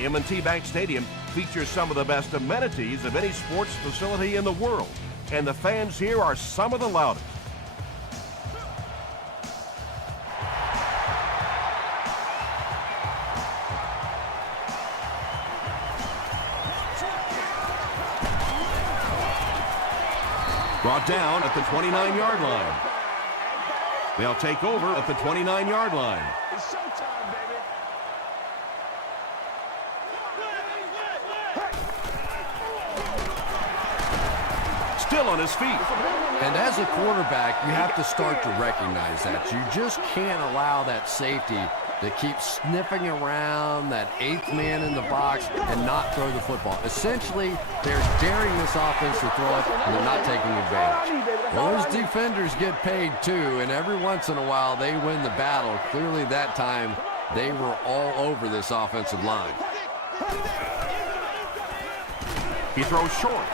M&T Bank Stadium features some of the best amenities of any sports facility in the world, and the fans here are some of the loudest. Brought down at the 29-yard line. They'll take over at the 29-yard line. It's showtime, baby. Still on his feet. And as a quarterback, you have to start to recognize that. You just can't allow that safety to keep sniffing around that eighth man in the box and not throw the football. Essentially, they're daring this offense to throw it, and they're not taking advantage. Well, those defenders get paid too, and every once in a while they win the battle. Clearly that time they were all over this offensive line. He throws short.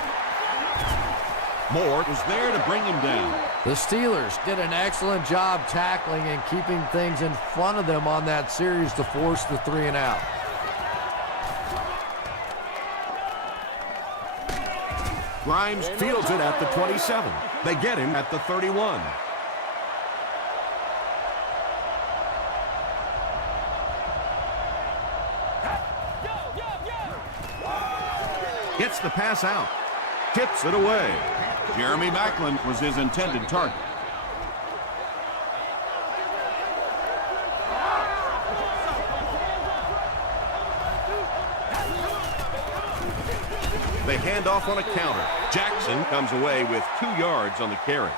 Moore was there to bring him down. The Steelers did an excellent job tackling and keeping things in front of them on that series to force the 3 and out. Grimes fields it at the 27. They get him at the 31. Gets the pass out. Tips it away. Jeremy Maclin was his intended target. They hand off on a counter. Jackson comes away with 2 yards on the carry.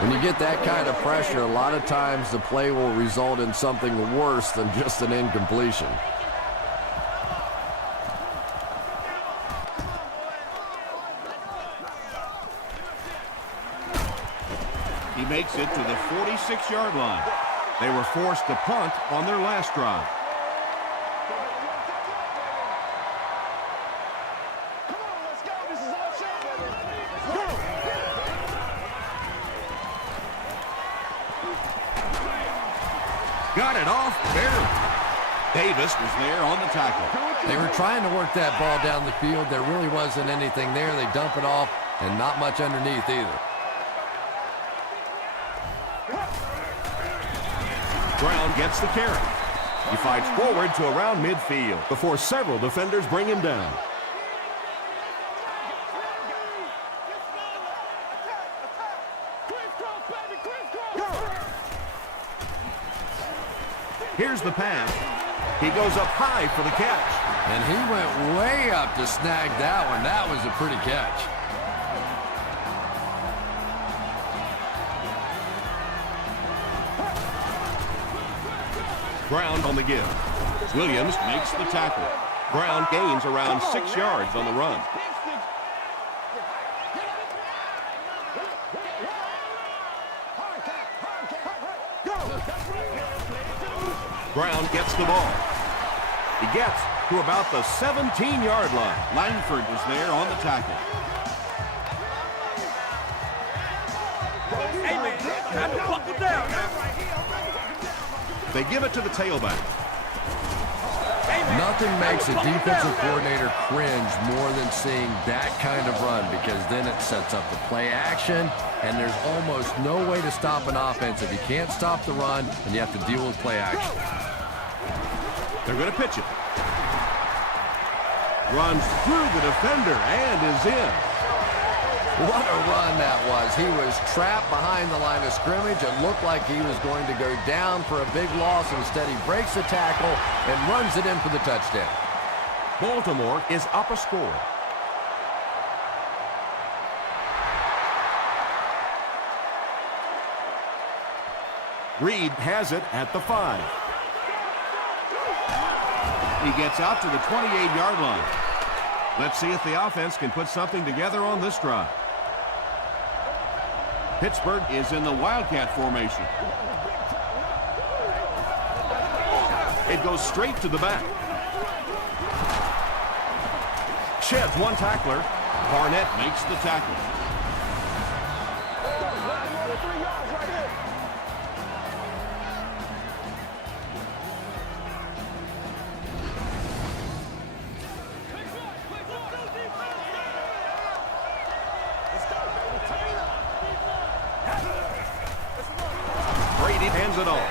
When you get that kind of pressure, a lot of times the play will result in something worse than just an incompletion. He makes it to the 46-yard line. They were forced to punt on their last drive. Got it off barely. Davis was there on the tackle. They were trying to work that ball down the field. There really wasn't anything there. They dump it off, and not much underneath either. Brown gets the carry. He fights forward to around midfield before several defenders bring him down. Here's the pass. He goes up high for the catch. And he went way up to snag that one. That was a pretty catch. Brown on the give. Williams makes the tackle. Brown gains around 6 yards on the run. Brown gets the ball. He gets to about the 17-yard line. Langford was there on the tackle. Hey, man, time to buckle down. They give it to the tailback. Nothing makes a defensive coordinator cringe more than seeing that kind of run, because then it sets up the play action, and there's almost no way to stop an offense if you can't stop the run and you have to deal with play action. They're going to pitch it. Runs through the defender and is in. What a run that was. He was trapped behind the line of scrimmage. It looked like he was going to go down for a big loss. Instead, he breaks the tackle and runs it in for the touchdown. Baltimore is up a score. Reed has it at the 5. He gets out to the 28-yard line. Let's see if the offense can put something together on this drive. Pittsburgh is in the Wildcat formation. It goes straight to the back. Sheds one tackler. Barnett makes the tackle. Brady hands it off.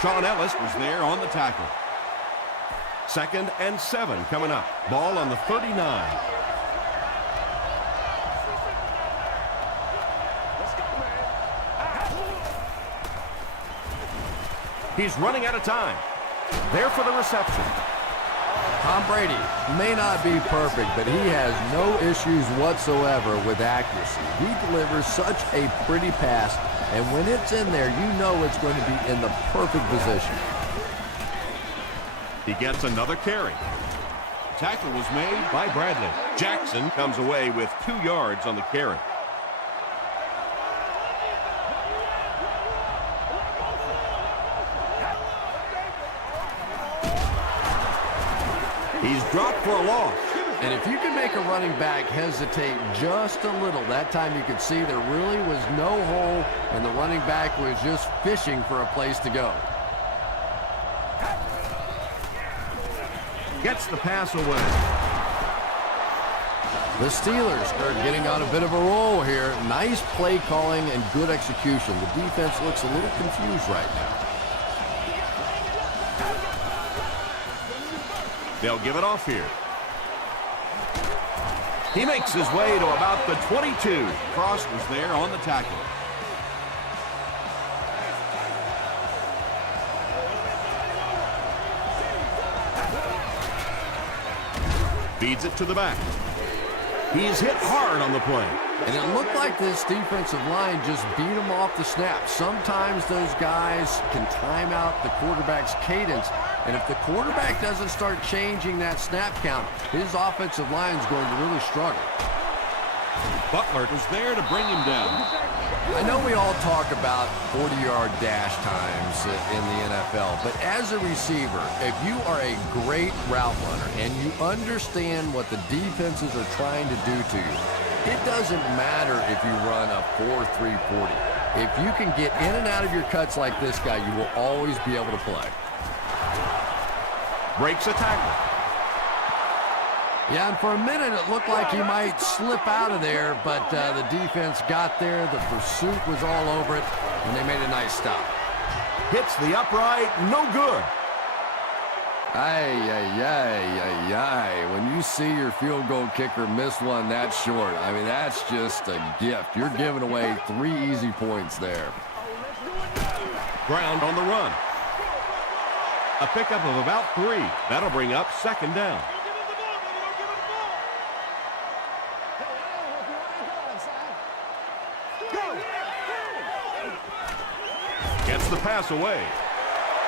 Sean Ellis was there on the tackle. 2nd and 7 coming up. Ball on the 39. He's running out of time. There for the reception. Tom Brady may not be perfect, but he has no issues whatsoever with accuracy. He delivers such a pretty pass, and when it's in there, you know it's going to be in the perfect position. He gets another carry. Tackle was made by Bradley. Jackson comes away with 2 yards on the carry. He's dropped for a loss. And if you can make a running back hesitate just a little, that time you could see there really was no hole, and the running back was just fishing for a place to go. Gets the pass away. The Steelers are getting on a bit of a roll here. Nice play calling and good execution. The defense looks a little confused right now. They'll give it off here. He makes his way to about the 22. Cross was there on the tackle. Feeds it to the back. He's hit hard on the play. And it looked like this defensive line just beat him off the snap. Sometimes those guys can time out the quarterback's cadence, and if the quarterback doesn't start changing that snap count, his offensive line is going to really struggle. Butler was there to bring him down. I know we all talk about 40-yard dash times in the NFL, but as a receiver, if you are a great route runner and you understand what the defenses are trying to do to you, it doesn't matter if you run a 4.3 40. If you can get in and out of your cuts like this guy, you will always be able to play. Breaks a tackle. Yeah, and for a minute it looked like he might slip out of there, but the defense got there, the pursuit was all over it, and they made a nice stop. Hits the upright, no good. When you see your field goal kicker miss one that short, I mean, that's just a gift. You're giving away 3 easy points there. Ground on the run. A pickup of about 3. That'll bring up 2nd down. Gets the pass away.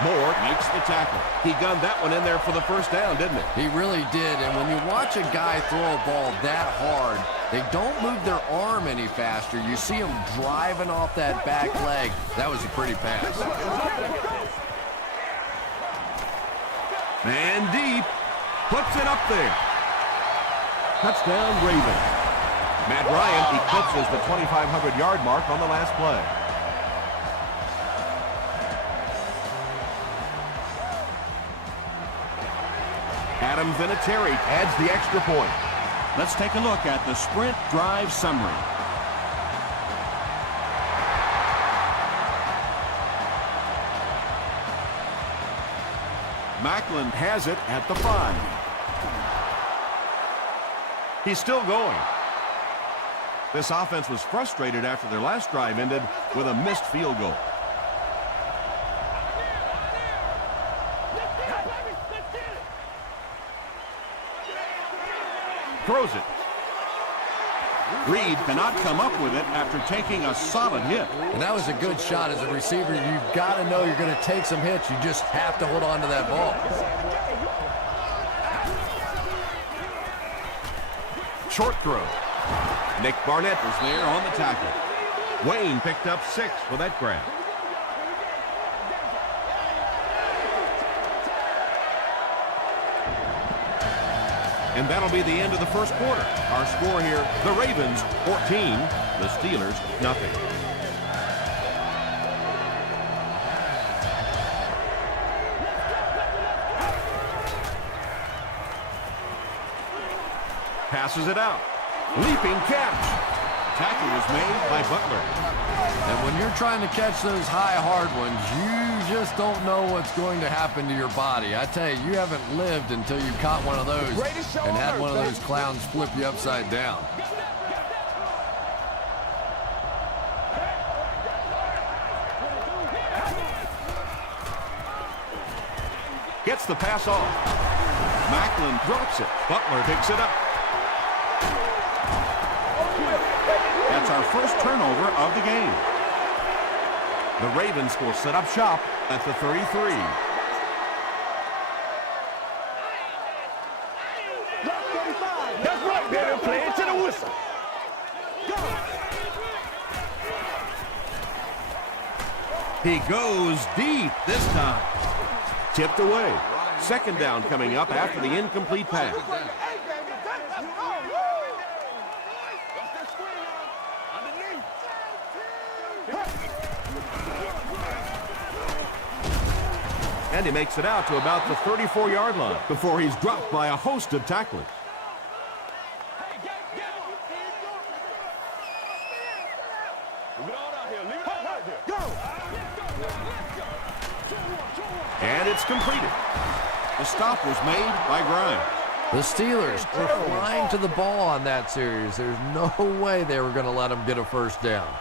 Moore makes the tackle. He gunned that one in there for the 1st down, didn't it? He really did, and when you watch a guy throw a ball that hard, they don't move their arm any faster. You see them driving off that back leg. That was a pretty pass. And deep. Puts it up there. Touchdown, Ravens. Matt Ryan eclipses the 2,500-yard mark on the last play. Adam Vinatieri adds the extra point. Let's take a look at the sprint drive summary. Macklin has it at the 5. He's still going. This offense was frustrated after their last drive ended with a missed field goal. Throws it. Reed cannot come up with it after taking a solid hit. And that was a good shot. As a receiver, you've got to know you're going to take some hits. You just have to hold on to that ball. Short throw. Nick Barnett was there on the tackle. Wayne picked up 6 for that grab. And that'll be the end of the first quarter. Our score here, the Ravens 14, the Steelers nothing. Passes it out. Leaping catch. Tackle was made by Butler. And when you're trying to catch those high, hard ones, you just don't know what's going to happen to your body. I tell you, you haven't lived until you caught one of those and had one of those clowns flip you upside down. Gets the pass off. Macklin drops it. Butler picks it up. That's our first turnover of the game. The Ravens will set up shop at the 33. That's right, baby. Play it to the whistle. He goes deep this time. Tipped away. Second down coming up after the incomplete pass. And he makes it out to about the 34-yard line before he's dropped by a host of tacklers. And it's completed. The stop was made by Grimes. The Steelers were flying to the ball on that series. There's no way they were going to let them get a first down.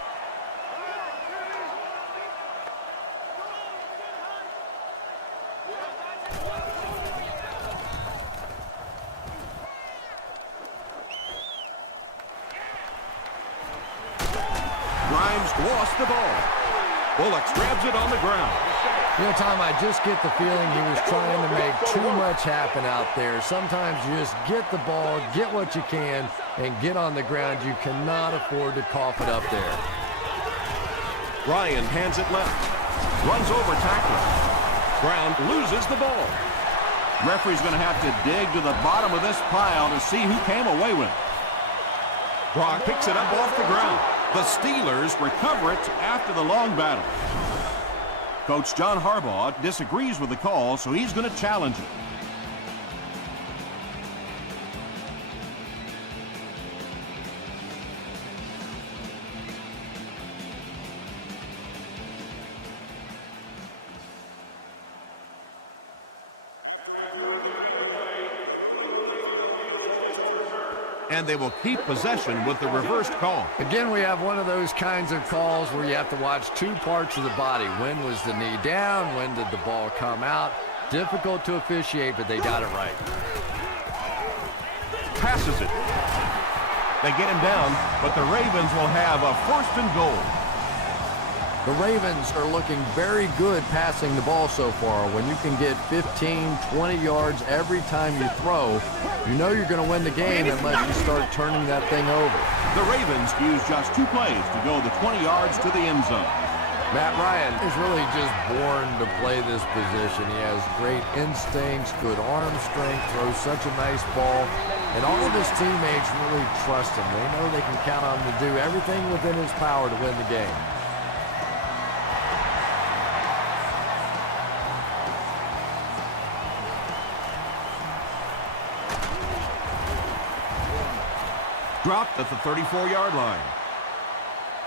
Grimes lost the ball. Bullock grabs it on the ground. You know, Tom, I just get the feeling he was trying to make too much happen out there. Sometimes you just get the ball, get what you can, and get on the ground. You cannot afford to cough it up there. Ryan hands it left. Runs over tackler. Brown loses the ball. Referee's going to have to dig to the bottom of this pile to see who came away with it. Brock picks it up off the ground. The Steelers recover it after the long battle. Coach John Harbaugh disagrees with the call, so he's going to challenge it. And they will keep possession with the reversed call. Again, we have one of those kinds of calls where you have to watch two parts of the body. When was the knee down? When did the ball come out? Difficult to officiate, but they got it right. Passes it. They get him down, but the Ravens will have a first and goal. The Ravens are looking very good passing the ball so far. When you can get 15, 20 yards every time you throw, you know you're going to win the game unless you start turning that thing over. The Ravens use just 2 plays to go the 20 yards to the end zone. Matt Ryan is really just born to play this position. He has great instincts, good arm strength, throws such a nice ball, and all of his teammates really trust him. They know they can count on him to do everything within his power to win the game. Dropped at the 34-yard line.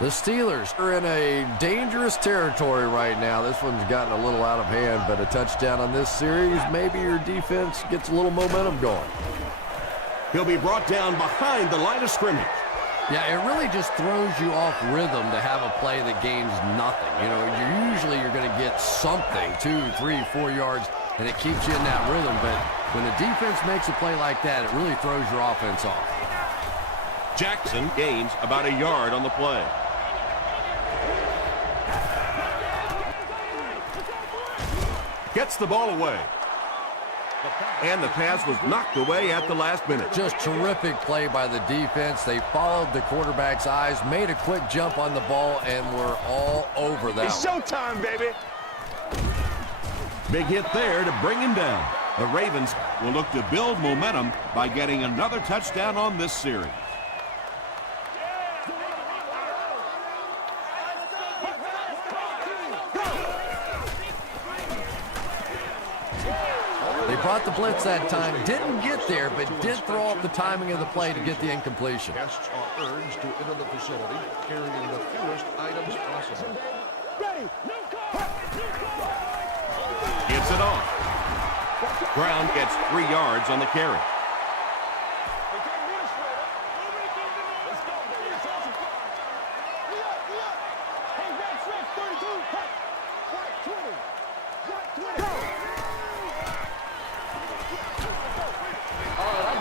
The Steelers are in a dangerous territory right now. This one's gotten a little out of hand, but a touchdown on this series, maybe your defense gets a little momentum going. He'll be brought down behind the line of scrimmage. Yeah, it really just throws you off rhythm to have a play that gains nothing. You know, you're going to get something, 2, 3, 4 yards, and it keeps you in that rhythm. But when the defense makes a play like that, it really throws your offense off. Jackson gains about a yard on the play. Gets the ball away. And the pass was knocked away at the last minute. Just terrific play by the defense. They followed the quarterback's eyes, made a quick jump on the ball, and were all over that. It's showtime, baby. Big hit there to bring him down. The Ravens will look to build momentum by getting another touchdown on this series. They brought the blitz that time, didn't get there, but did throw off the timing of the play to get the incompletion. Guests are urged to enter the facility carrying the fewest items possible. Gets it off. Brown gets 3 yards on the carry.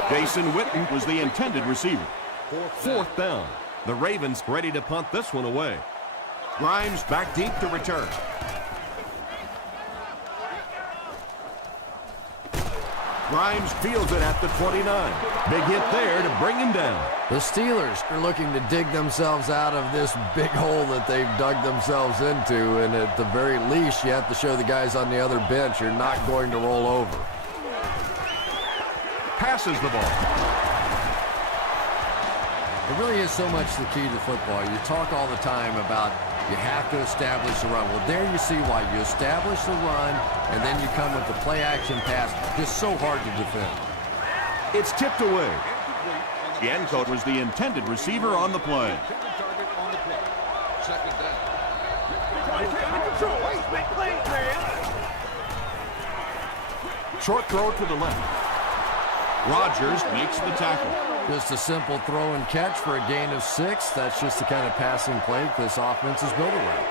Jason Witten was the intended receiver. Fourth down. The Ravens ready to punt this one away. Grimes back deep to return. Grimes fields it at the 29. Big hit there to bring him down. The Steelers are looking to dig themselves out of this big hole that they've dug themselves into, and at the very least, you have to show the guys on the other bench you're not going to roll over. Passes the ball. It really is so much the key to football. You talk all the time about you have to establish the run. Well, there you see why. You establish the run, and then you come with the play-action pass. Just so hard to defend. It's tipped away. Yankote was the intended receiver on the play. Second down. Short throw to the left. Rodgers makes the tackle. Just a simple throw and catch for a gain of 6. That's just the kind of passing play this offense is built around.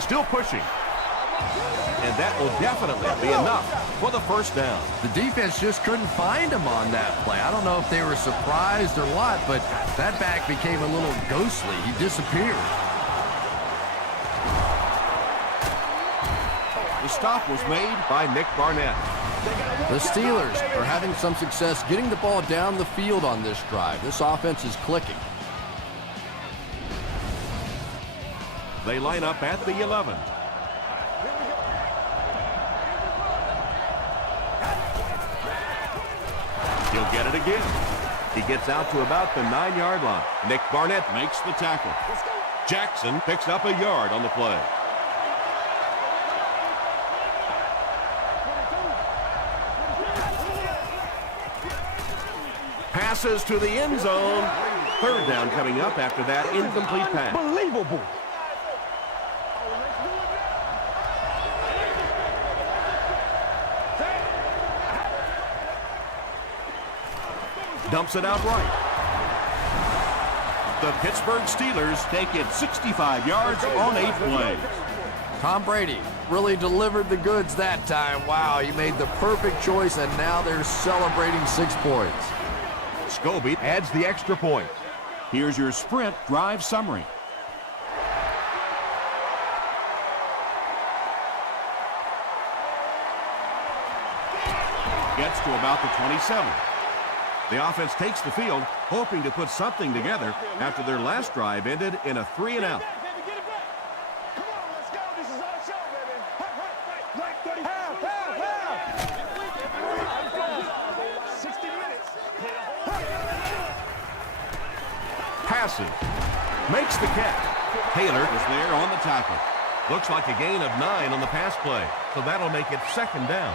Still pushing. And that will definitely be enough for the first down. The defense just couldn't find him on that play. I don't know if they were surprised or what, but that back became a little ghostly. He disappeared. The stop was made by Nick Barnett. The Steelers are having some success getting the ball down the field on this drive. This offense is clicking. They line up at the 11. He'll get it again. He gets out to about the 9-yard line. Nick Barnett makes the tackle. Jackson picks up a yard on the play. Passes to the end zone. Third down coming up after that incomplete pass. Unbelievable. Dumps it out right. The Pittsburgh Steelers take it 65 yards on 8 plays. Tom Brady really delivered the goods that time. Wow, he made the perfect choice, and now they're celebrating 6 points. Scobie adds the extra point. Here's your sprint drive summary. Gets to about the 27. The offense takes the field, hoping to put something together after their last drive ended in a 3-and-out. Passes. Makes the catch. Taylor was there on the tackle. Looks like a gain of 9 on the pass play, so that'll make it second down.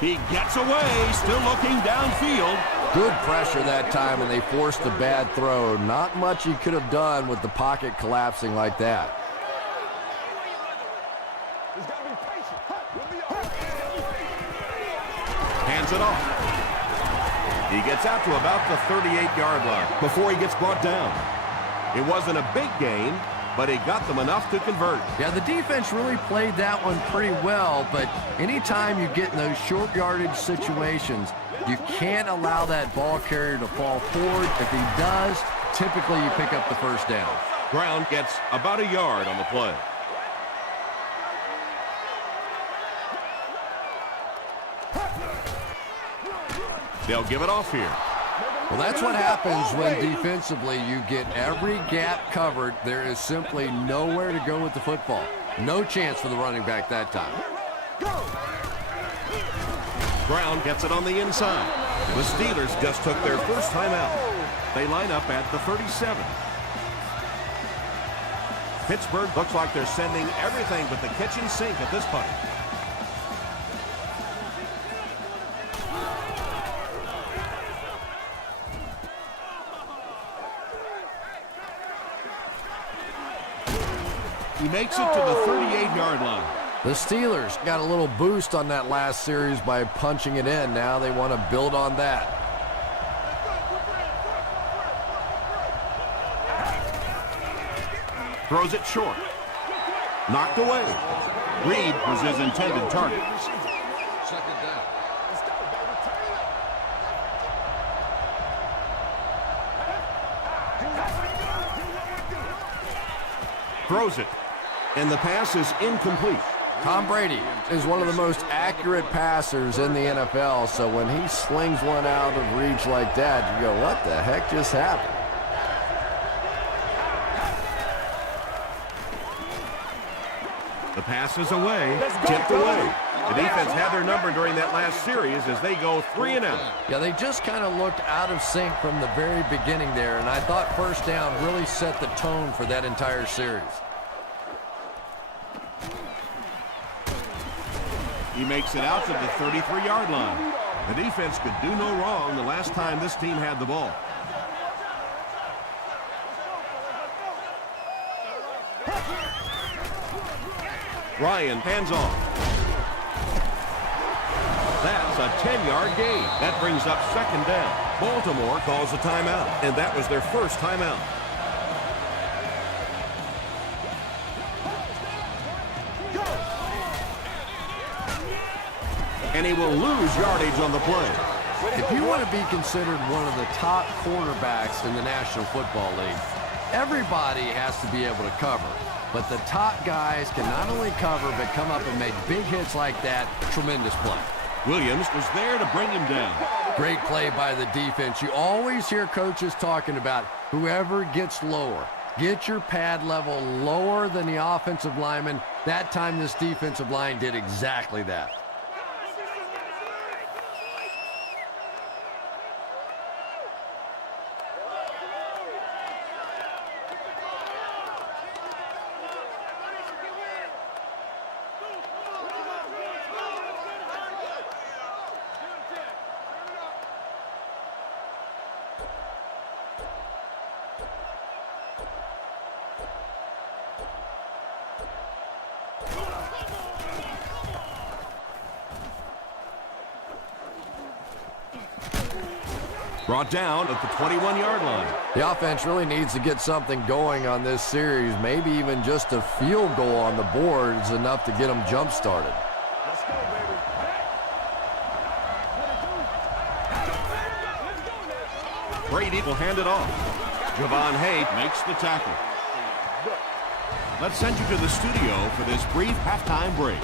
He gets away, still looking downfield. Good pressure that time, and they forced a bad throw. Not much he could have done with the pocket collapsing like that. Hands it off. He gets out to about the 38-yard line before he gets brought down. It wasn't a big gain, but he got them enough to convert. Yeah, the defense really played that one pretty well, but anytime you get in those short yardage situations, you can't allow that ball carrier to fall forward. If he does, typically you pick up the first down. Brown gets about a yard on the play. They'll give it off here. Well, that's what happens when defensively you get every gap covered. There is simply nowhere to go with the football. No chance for the running back that time. Brown gets it on the inside. The Steelers just took their first time out. They line up at the 37. Pittsburgh looks like they're sending everything but the kitchen sink at this point. He makes it to the 38-yard line. The Steelers got a little boost on that last series by punching it in. Now they want to build on that. Throws it short. Knocked away. Reed was his intended target. Second down. Throws it. And the pass is incomplete. Tom Brady is one of the most accurate passers in the NFL, so when he slings one out of reach like that, you go, what the heck just happened? The pass is away, tipped away. The defense had their number during that last series as they go 3 and out. Yeah, they just kind of looked out of sync from the very beginning there, and I thought first down really set the tone for that entire series. He makes it out to the 33-yard line. The defense could do no wrong the last time this team had the ball. Ryan hands off. That's a 10-yard gain. That brings up second down. Baltimore calls a timeout, and that was their first timeout. And he will lose yardage on the play. If you want to be considered one of the top quarterbacks in the National Football League, everybody has to be able to cover. But the top guys can not only cover, but come up and make big hits like that. Tremendous play. Williams was there to bring him down. Great play by the defense. You always hear coaches talking about whoever gets lower. Get your pad level lower than the offensive lineman. That time this defensive line did exactly that. Brought down at the 21-yard line. The offense really needs to get something going on this series. Maybe even just a field goal on the board is enough to get them jump-started. Let's go, baby. Brady will hand it off. Javon Haidt makes the tackle. Let's send you to the studio for this brief halftime break.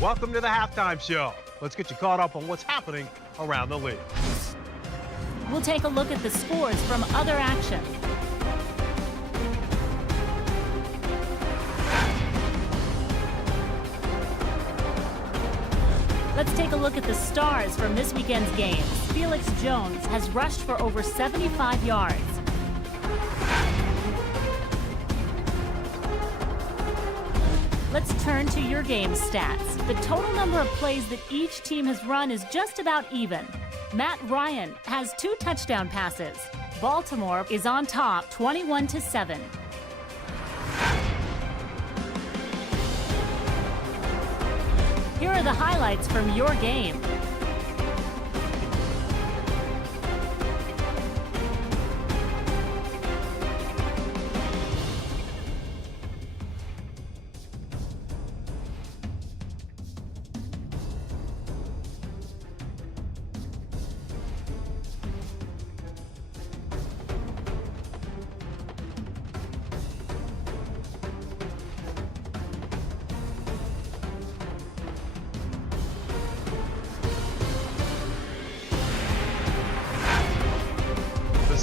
Welcome to the Halftime Show. Let's get you caught up on what's happening around the league. We'll take a look at the scores from other action. Let's take a look at the stars from this weekend's games. Felix Jones has rushed for over 75 yards. Let's turn to your game stats. The total number of plays that each team has run is just about even. Matt Ryan has 2 touchdown passes. Baltimore is on top 21-7. Here are the highlights from your game.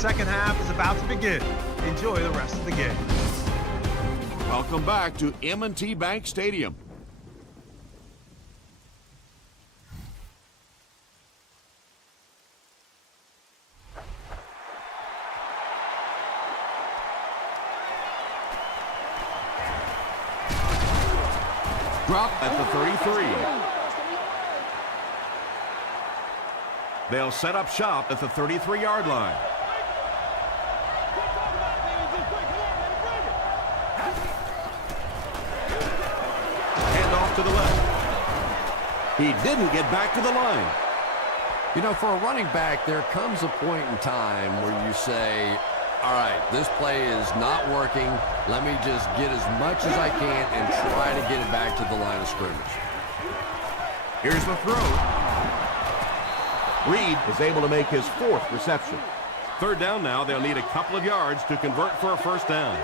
second half is about to begin. Enjoy the rest of the game. Welcome back to M&T Bank Stadium. Drop at the 33. They'll set up shop at the 33-yard line. Hand off to the left. He didn't get back to the line. You know, for a running back, there comes a point in time where you say, all right, this play is not working. Let me just get as much as I can and try to get it back to the line of scrimmage. Here's the throw. Reed is able to make his 4th reception. Third down now. They'll need a couple of yards to convert for a first down.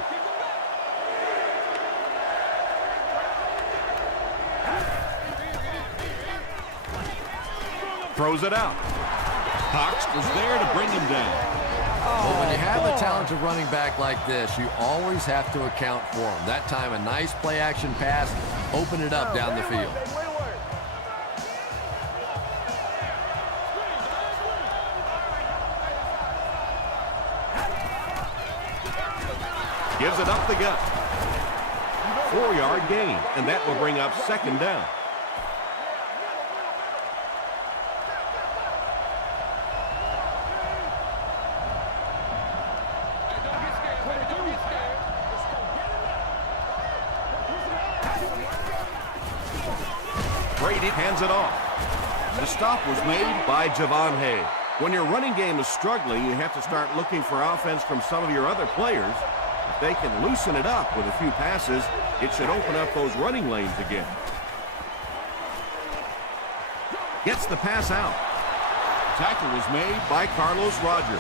Throws it out. Cox was there to bring him down. But when you have a talented running back like this, you always have to account for him. That time, a nice play-action pass, open it up down the field. Gives it up the gut. 4-yard gain, and that will bring up second down. Brady hands it off. The stop was made by Javon Hay. When your running game is struggling, you have to start looking for offense from some of your other players. If they can loosen it up with a few passes, it should open up those running lanes again. Gets the pass out. Tackle was made by Carlos Rogers.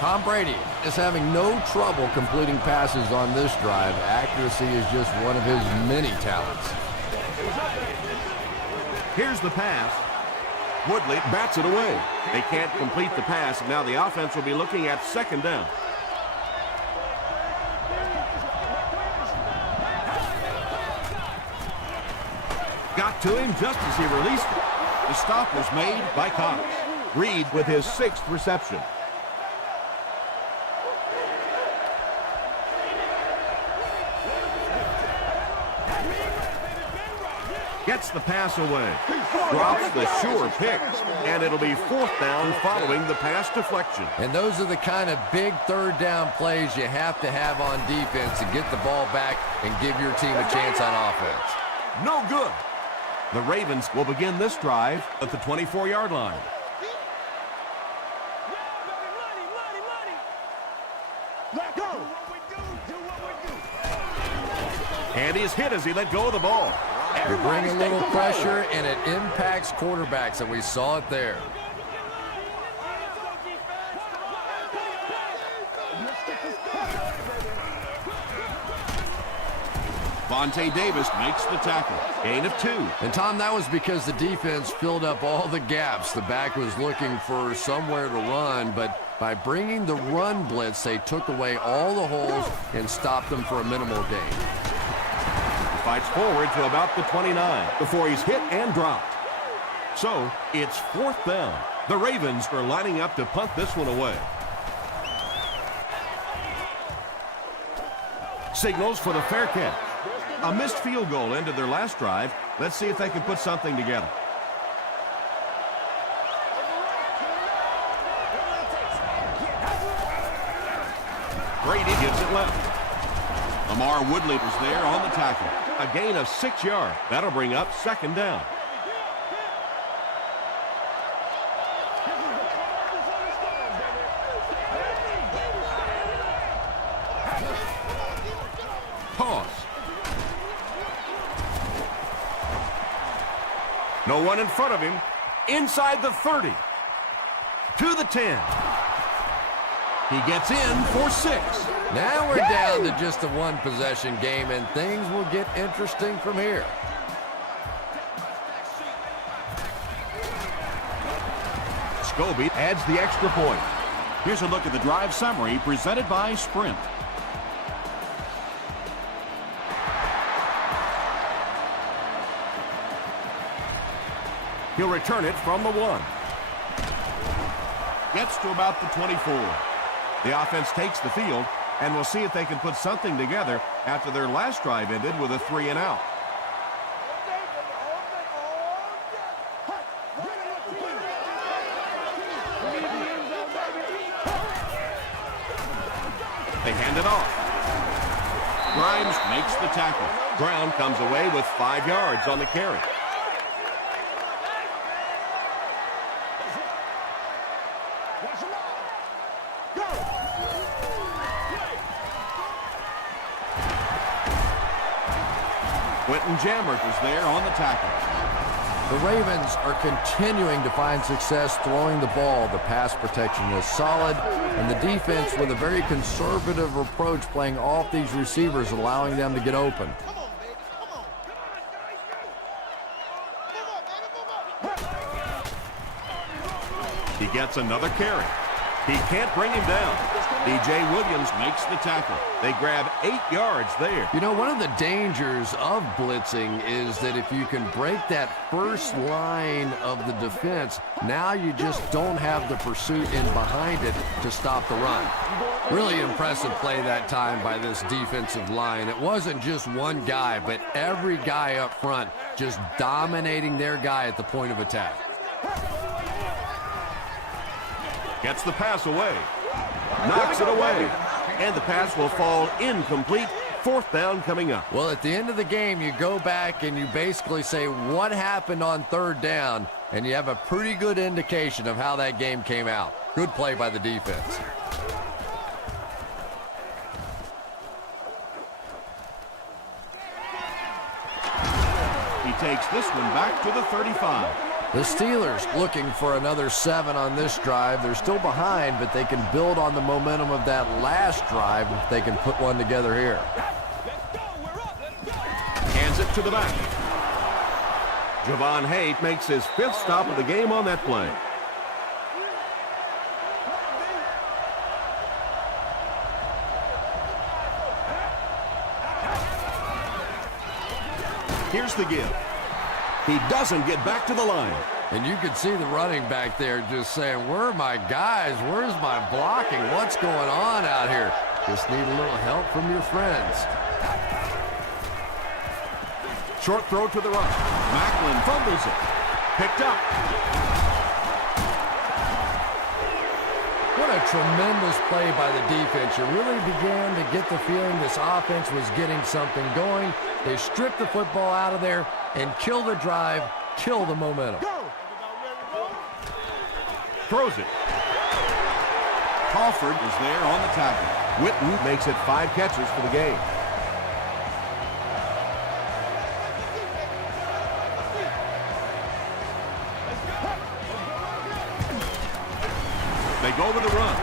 Tom Brady is having no trouble completing passes on this drive. Accuracy is just one of his many talents. Here's the pass. Woodley bats it away. They can't complete the pass, and now the offense will be looking at second down. Got to him just as he released it. The stop was made by Cox. Reed with his 6th reception. Gets the pass away. Drops the sure pick. And it'll be 4th down following the pass deflection. And those are the kind of big third down plays you have to have on defense to get the ball back and give your team a chance on offense. No good. The Ravens will begin this drive at the 24-yard line. And he's hit as he let go of the ball. You bring a little pressure, and it impacts quarterbacks, and we saw it there. Vontae Davis makes the tackle. Gain of 2. And, Tom, that was because the defense filled up all the gaps. The back was looking for somewhere to run, but by bringing the run blitz, they took away all the holes and stopped them for a minimal gain. Fights forward to about the 29 before he's hit and dropped. So it's 4th down. The Ravens are lining up to punt this one away. Signals for the fair catch. A missed field goal ended their last drive. Let's see if they can put something together. Brady gives it left. Lamar Woodley was there on the tackle. A gain of 6 yards. That'll bring up second down. Toss. No one in front of him. Inside the 30. To the 10. He gets in for 6. Now we're down to just a one-possession game, and things will get interesting from here. Scobie adds the extra point. Here's a look at the drive summary presented by Sprint. He'll return it from the 1. Gets to about the 24. The offense takes the field, and we'll see if they can put something together after their last drive ended with a 3-and-out. They hand it off. Grimes makes the tackle. Brown comes away with 5 yards on the carry. Quentin Jammert is there on the tackle. The Ravens are continuing to find success throwing the ball. The pass protection is solid, and the defense with a very conservative approach playing off these receivers, allowing them to get open. He gets another carry. He can't bring him down. B.J. Williams makes the tackle. They grab 8 yards there. You know, one of the dangers of blitzing is that if you can break that first line of the defense, now you just don't have the pursuit in behind it to stop the run. Really impressive play that time by this defensive line. It wasn't just one guy, but every guy up front just dominating their guy at the point of attack. Gets the pass away. Knocks it away. And the pass will fall incomplete. 4th down coming up. Well, at the end of the game, you go back and you basically say what happened on 3rd down, and you have a pretty good indication of how that game came out. Good play by the defense. He takes this one back to the 35. The Steelers looking for another 7 on this drive. They're still behind, but they can build on the momentum of that last drive if they can put one together here. Hands it to the back. Javon Haidt makes his 5th stop of the game on that play. Here's the give. He doesn't get back to the line. And you could see the running back there just saying, where are my guys? Where's my blocking? What's going on out here? Just need a little help from your friends. Short throw to the right. Macklin fumbles it. Picked up. What a tremendous play by the defense. You really began to get the feeling this offense was getting something going. They stripped the football out of there and kill the drive, kill the momentum. Throws it. Crawford is there on the tackle. Witten makes it 5 catches for the game. They go with the run.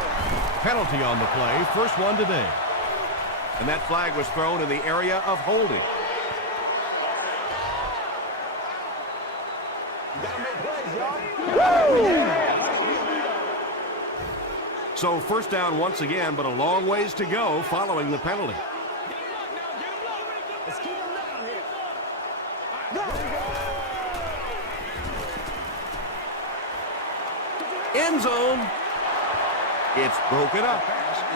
Penalty on the play, first one today. And that flag was thrown in the area of holding. So 1st down once again, but a long ways to go following the penalty. End zone. It's broken up.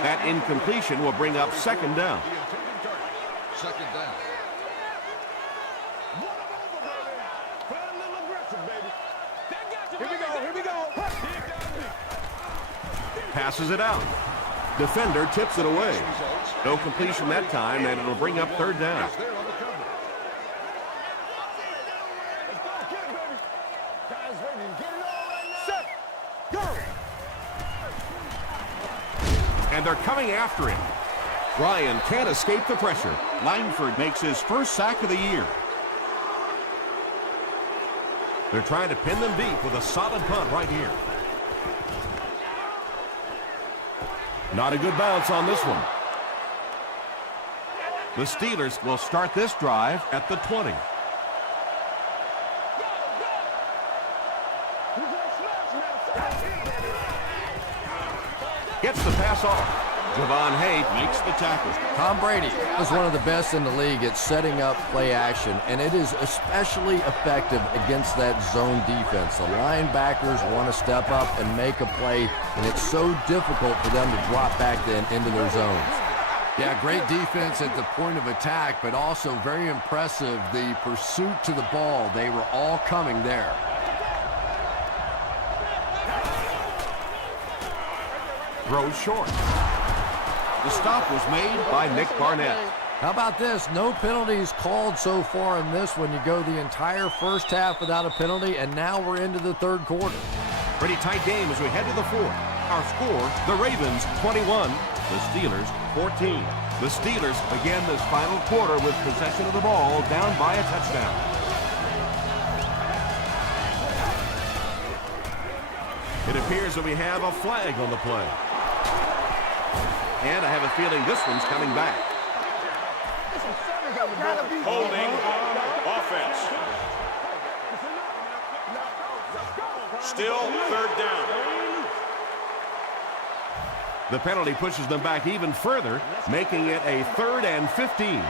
That incompletion will bring up 2nd down. 2nd down. Here we go. Passes it out. Defender tips it away. No completion that time, and it'll bring up 3rd down. There on the cover. And they're coming after him. Ryan can't escape the pressure. Langford makes his 1st sack of the year. They're trying to pin them deep with a solid punt right here. Not a good bounce on this one. The Steelers will start this drive at the 20. Gets the pass off. Javon Haidt makes the tackle. Tom Brady is one of the best in the league at setting up play action, and it is especially effective against that zone defense. The linebackers want to step up and make a play, and it's so difficult for them to drop back then into their zones. Yeah, great defense at the point of attack, but also very impressive the pursuit to the ball. They were all coming there. Throws short. The stop was made by Nick Barnett. How about this? No penalties called so far in this one. You go the entire first half without a penalty, and now we're into the third quarter. Pretty tight game as we head to the fourth. Our score, the Ravens 21, the Steelers 14. The Steelers begin this final quarter with possession of the ball, down by a touchdown. It appears that we have a flag on the play. And I have a feeling this one's coming back. Holding offense. Still third down. The penalty pushes them back even further, making it a 3rd and 15.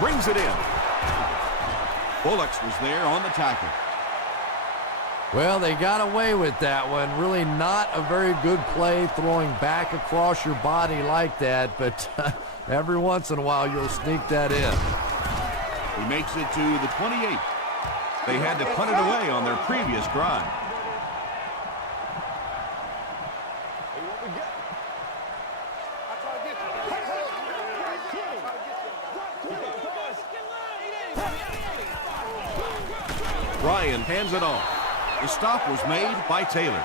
Brings it in. Bullocks was there on the tackle. Well, they got away with that one. Really not a very good play throwing back across your body like that, but every once in a while you'll sneak that in. He makes it to the 28. They had to punt it away on their previous drive. Ryan hands it off. The stop was made by Taylor.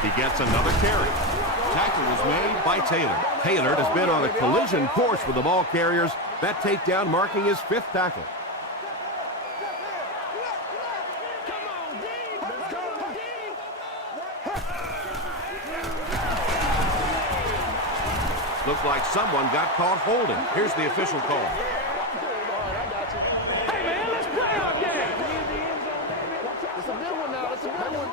He gets another carry. Tackle was made by Taylor. Taylor has been on a collision course with the ball carriers. That takedown marking his 5th tackle. Looks like someone got caught holding. Here's the official call. Hey, man, let's play our game. It's a big one now. It's a big one.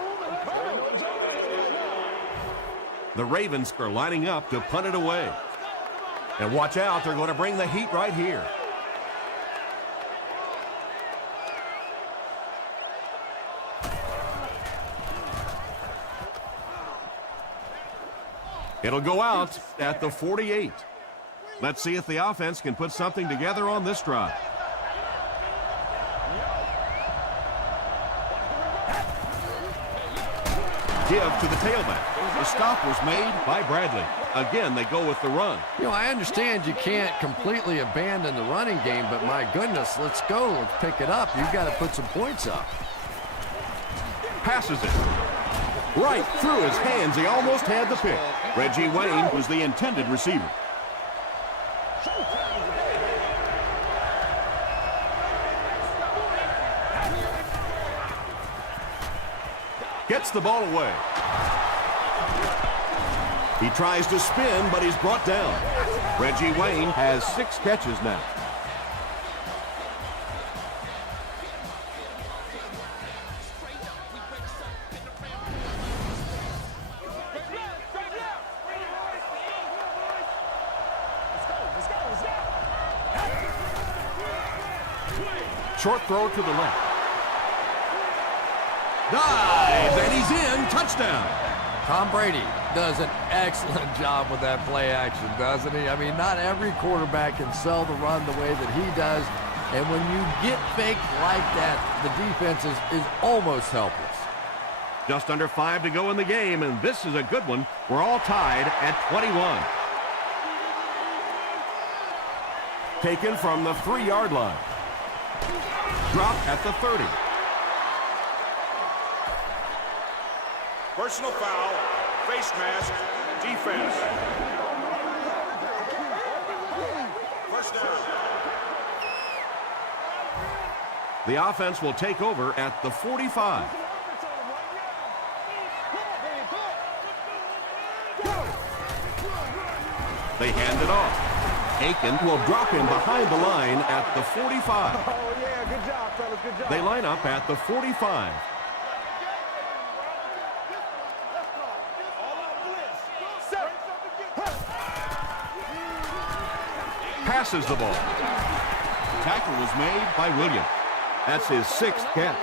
The Ravens are lining up to punt it away. And watch out, they're going to bring the heat right here. It'll go out at the 48. Let's see if the offense can put something together on this drive. Give to the tailback. The stop was made by Bradley. Again, they go with the run. You know, I understand you can't completely abandon the running game, but my goodness, let's go. Let's pick it up. You've got to put some points up. Passes it. Right through his hands. He almost had the pick. Reggie Wayne was the intended receiver. Gets the ball away. He tries to spin, but he's brought down. Reggie Wayne has 6 catches now. Short throw to the left. Dives, and he's in. Touchdown. Tom Brady does an excellent job with that play action, doesn't he? I mean, not every quarterback can sell the run the way that he does. And when you get faked like that, the defense is almost helpless. Just under 5 to go in the game, and this is a good one. We're all tied at 21. Taken from the 3-yard line. Dropped at the 30. Personal foul, face mask, defense. First down. The offense will take over at the 45. They hand it off. Aiken will drop him behind the line at the 45. Oh, yeah, good job, fellas, good job. They line up at the 45. Passes the ball. Tackle was made by Williams. That's his 6th catch.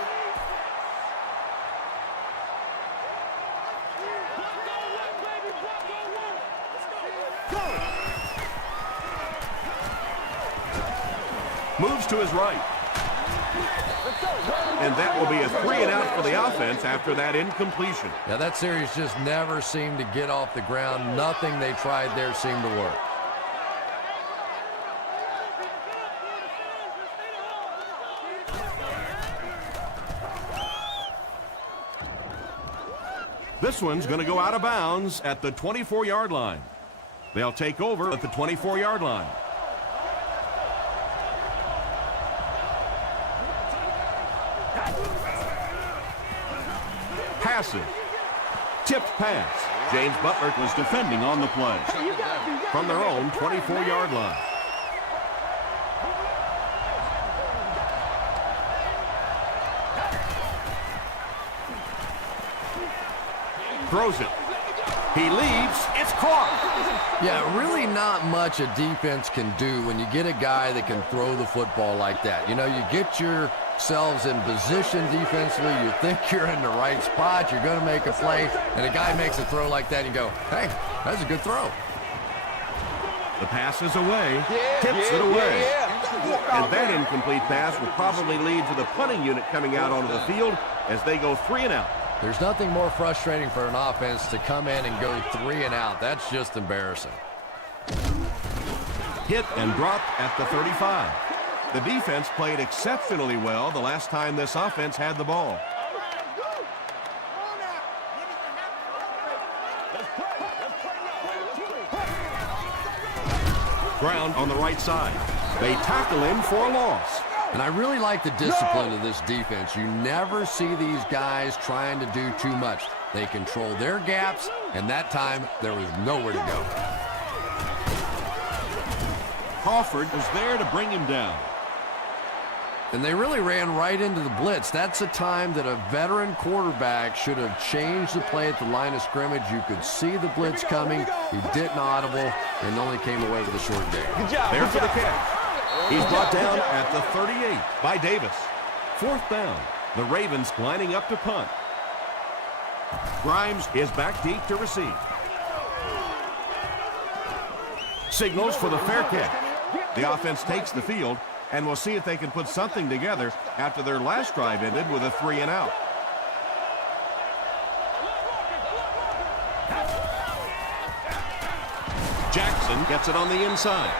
Moves to his right. And that will be a 3-and-out for the offense after that incompletion. Yeah, that series just never seemed to get off the ground. Nothing they tried there seemed to work. This one's going to go out of bounds at the 24-yard line. They'll take over at the 24-yard line. Passes. Tipped pass. James Butler was defending on the play. From their own 24-yard line. Throws it. He leaves. It's caught. Yeah, really not much a defense can do when you get a guy that can throw the football like that. You know, you get yourselves in position defensively. You think you're in the right spot. You're going to make a play. And a guy makes a throw like that, and you go, hey, that's a good throw. The pass is away. Tips it away. And that incomplete pass will probably lead to the punting unit coming out onto the field as they go 3-and-out. There's nothing more frustrating for an offense to come in and go 3-and-out. That's just embarrassing. Hit and dropped at the 35. The defense played exceptionally well the last time this offense had the ball. Ground on the right side. They tackle him for a loss. And I really like the discipline of this defense. You never see these guys trying to do too much. They control their gaps, and that time there was nowhere to go. Crawford was there to bring him down. And they really ran right into the blitz. That's a time that a veteran quarterback should have changed the play at the line of scrimmage. You could see the blitz coming. He didn't audible and only came away with a short gain. Good job. There for the catch. He's brought down at the 38 by Davis. 4th down. The Ravens lining up to punt. Grimes is back deep to receive. Signals for the fair catch. The offense takes the field, and we'll see if they can put something together after their last drive ended with a 3-and-out. Jackson gets it on the inside.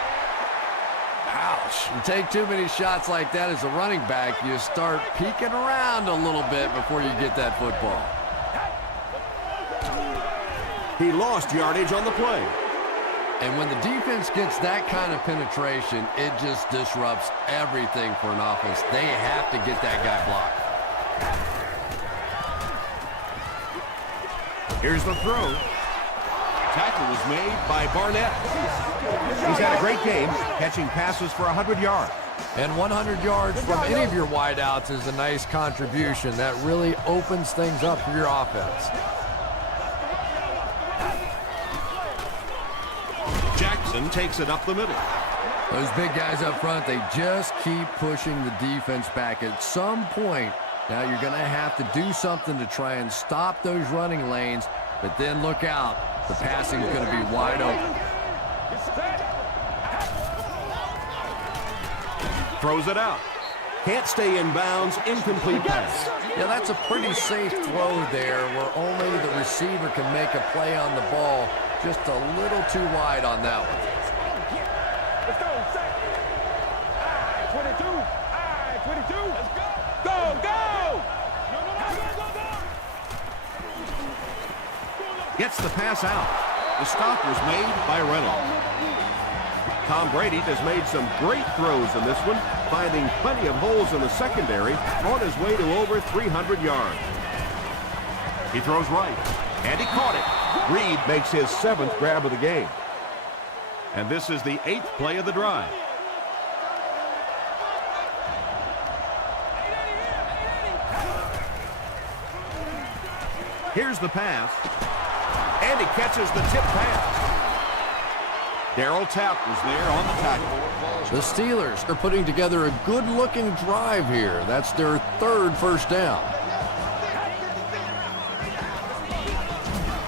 Ouch. You take too many shots like that as a running back, you start peeking around a little bit before you get that football. He lost yardage on the play. And when the defense gets that kind of penetration, it just disrupts everything for an offense. They have to get that guy blocked. Here's the throw. Tackle was made by Barnett. He's had a great game, catching passes for 100 yards. And 100 yards from any of your wideouts is a nice contribution. That really opens things up for your offense. Jackson takes it up the middle. Those big guys up front, they just keep pushing the defense back. At some point, now you're going to have to do something to try and stop those running lanes, but then look out. The passing is going to be wide open. Throws it out. Can't stay in bounds. Incomplete pass. Yeah, that's a pretty safe throw there where only the receiver can make a play on the ball. Just a little too wide on that one. Let's go, set. 22. 22. Let's go. Go, go. Gets the pass out. The stop was made by Reynolds. Tom Brady has made some great throws in this one, finding plenty of holes in the secondary on his way to over 300 yards. He throws right, and he caught it. Reed makes his 7th grab of the game. And this is the 8th play of the drive. Here's the pass. And he catches the tip pass. Darryl Tapp was there on the tackle. The Steelers are putting together a good-looking drive here. That's their 3rd first down.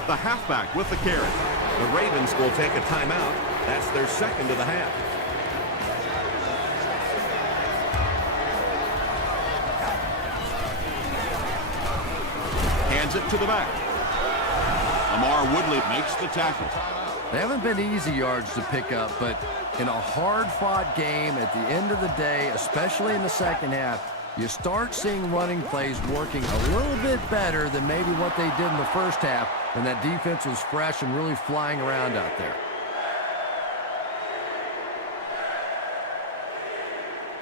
The halfback with the carry. The Ravens will take a timeout. That's their 2nd of the half. Hands it to the back. Lamar Woodley makes the tackle. They haven't been easy yards to pick up, but in a hard-fought game at the end of the day, especially in the second half, you start seeing running plays working a little bit better than maybe what they did in the first half when that defense was fresh and really flying around out there.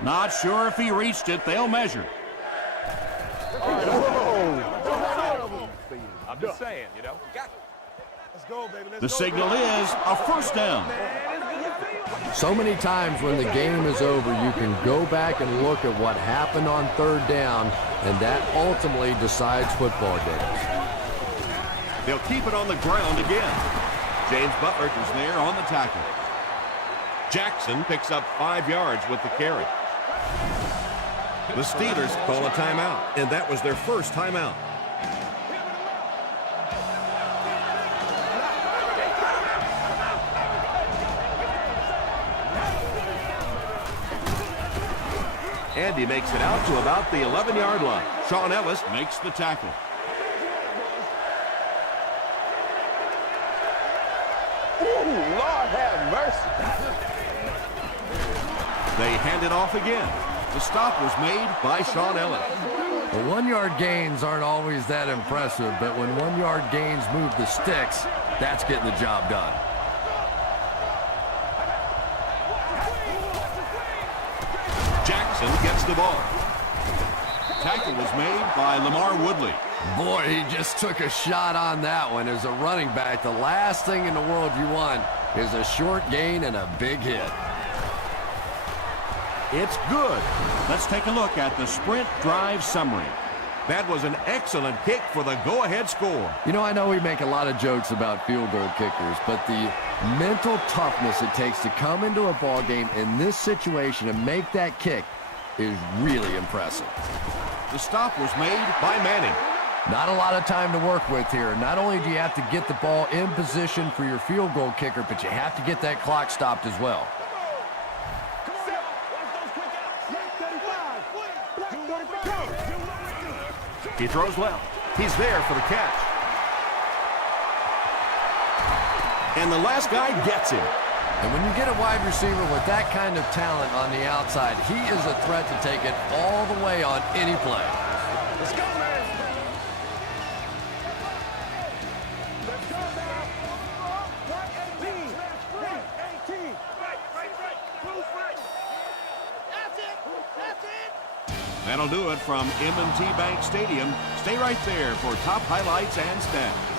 Not sure if he reached it. They'll measure. I'm just saying, you know. Let's go, baby. The signal is a first down. So many times when the game is over, you can go back and look at what happened on 3rd down, and that ultimately decides football games. They'll keep it on the ground again. James Butler is there on the tackle. Jackson picks up 5 yards with the carry. The Steelers call a timeout, and that was their first timeout. Andy makes it out to about the 11-yard line. Sean Ellis makes the tackle. Ooh, Lord have mercy. They hand it off again. The stop was made by Sean Ellis. The 1-yard gains aren't always that impressive, but when 1-yard gains move the sticks, that's getting the job done. Jackson gets the ball. Tackle was made by Lamar Woodley. Boy, he just took a shot on that one. As a running back, the last thing in the world you want is a short gain and a big hit. It's good. Let's take a look at the sprint drive summary. That was an excellent kick for the go-ahead score. You know, I know we make a lot of jokes about field goal kickers, but the mental toughness it takes to come into a ball game in this situation and make that kick is really impressive. The stop was made by Manning. Not a lot of time to work with here. Not only do you have to get the ball in position for your field goal kicker, but you have to get that clock stopped as well. He throws left. He's there for the catch. And the last guy gets him. And when you get a wide receiver with that kind of talent on the outside, he is a threat to take it all the way on any play. Let's go, man. Let's go now. 118. 118. Right. Who's right? That's it. That's it. That'll do it from M&T Bank Stadium. Stay right there for top highlights and stats.